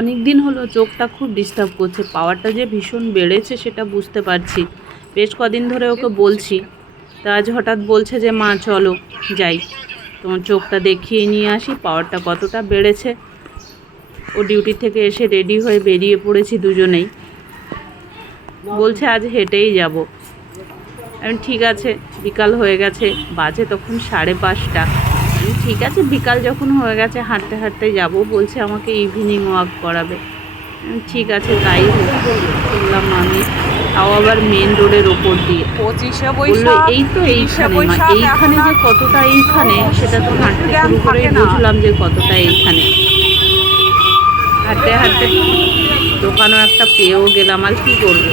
অনেক দিন হলো চোখটা খুব ডিস্টার্ব করছে, পাওয়ারটা যে ভীষণ বেড়েছে সেটা বুঝতে পারছি। বেশ কদিন ধরে ওকে বলছি, তা আজ হঠাৎ বলছে যে মা চলো যাই, তোমার চোখটা দেখিয়ে নিয়ে আসি পাওয়ারটা কতটা বেড়েছে। ও ডিউটি থেকে এসে রেডি হয়ে বেরিয়ে পড়েছি দুজনেই, বলছে আজ হেঁটেই যাব। আমি ঠিক আছে, বিকাল হয়ে গেছে, বাজে তখন 5:30। ঠিক আছে, বিকাল যখন হয়ে গেছে হাঁটতে হাঁটতে যাব, বলছে আমাকে ইভিনিং ওয়াক করাবে। ঠিক আছে তাই শুনলাম আমি, তাও আবার মেন রোডের ওপর দিয়ে। বললো এই তো এইখানে, মা এইখানে যে কতটা এইখানে সেটা তো হাঁটতে শুরু করেই বুঝলাম যে কতটা এইখানে। হাঁটতে হাঁটতে দোকানও একটা পেয়েও গেলাম, আর কী করবো,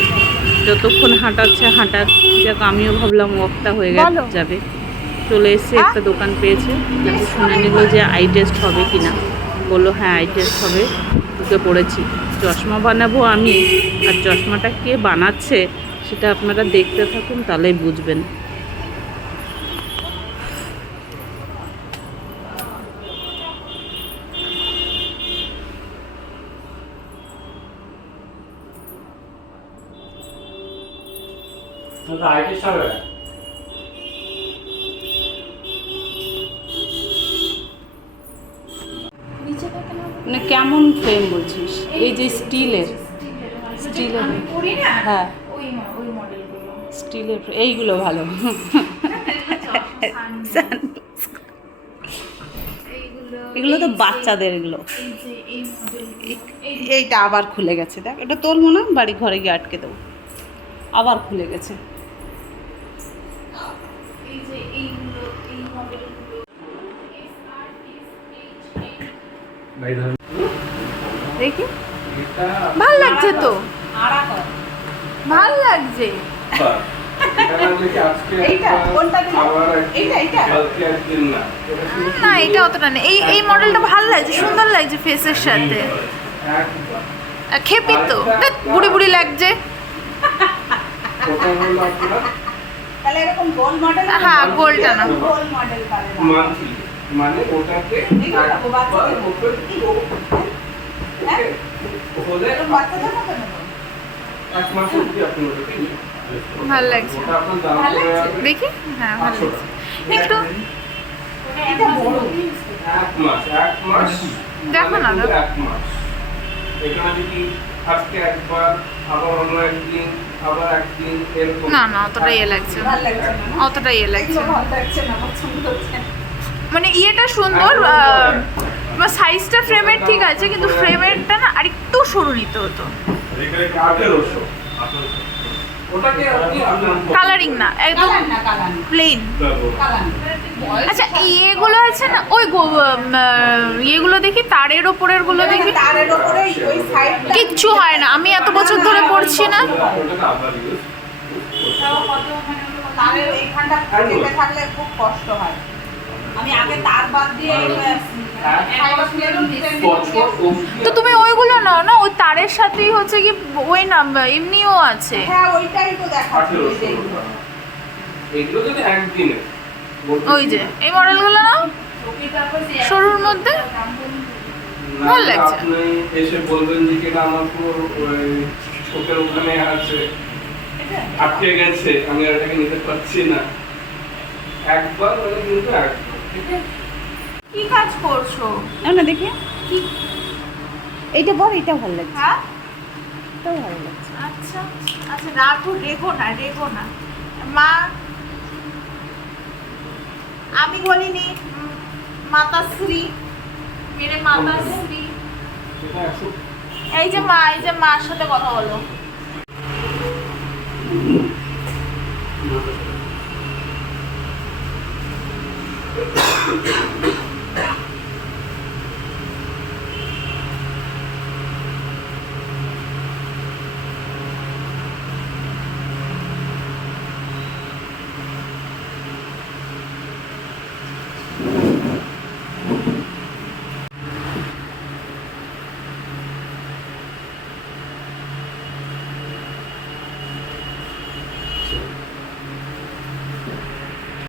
যতক্ষণ হাঁটাচ্ছে হাঁটার, যাক আমিও ভাবলাম ওয়াকটা হয়ে যাবে। চলে এসে একটা দোকান পেয়েছে, যাকে শুনে নিল যে আই টেস্ট হবে কিনা। বললো হ্যাঁ আই টেস্ট হবে। ঢুকে পড়েছি। চশমা বানাবো আমি, আর চশমাটা কে বানাচ্ছে সেটা আপনারা দেখতে থাকুন, তাহলেই বুঝবেন। আই টেস্ট হবে মানে কেমন ফ্রেম বলছিস? এই যে স্টিলের হ্যাঁ স্টিলের এইগুলো ভালো। এগুলো তো বাচ্চাদের, এগুলো এইটা আবার খুলে গেছে, দেখ এটা তোর মনে হয় বাড়ি ঘরে গিয়ে আটকে দেবো, আবার খুলে গেছে। দেখি ভাল লাগছে তো, ভাল লাগছে। না এটা অতটা নেই, এই মডেলটা ভাল লাগছে, সুন্দর লাগছে ফেসের সাথে। খেপি তো দেখ, বুড়ি বুড়ি লাগছে। হ্যাঁ গোলটা না, মানে ওটাকে ভাল লাগছে দেখি। হ্যাঁ ভাল লাগছে একটু, দেখো না না না অতটা ইয়ে লাগছে, অতটা ইয়ে লাগছে। মানে ইয়েটা সুন্দর, সাইজটা ফ্রেমের ঠিক আছে, কিন্তু ফ্রেমেরটা না আরেকটু সরু নিতে হতো। কালারিং না, একদম প্লেন। আচ্ছা এই এগুলো আছে না, ওই ইয়েগুলো দেখি, তারের ওপরের গুলো দেখি, কিচ্ছু হয় না। আমি এত বছর ধরে পড়ছি না। তো তুমি ওইগুলো নাও না, ওই তারের সাথেই হচ্ছে কি ওই নাম্বার এমনিও আছে। ওই যে এই মডেলগুলো নাও, সরুর মধ্যে ভালো লাগছে। এসে বলবেন যে কিনা আমার পুরো চোখের ওখানে আছে, আটকে গেছে, আমি আর এটাকে নিতে পারছি না। একবার মানে কিন্তু কি কাজ করছো না দেখি এইটা বল, এইটা ভালো লাগছে। হ্যাঁ এটাও ভালো লাগছে। আচ্ছা আচ্ছা রাখো, রেখো না মা, আমি বলিনি মাতাশ্রী, মেরে মাতাশ্রী। এই যে মা, এই যে মার সাথে কথা বলো।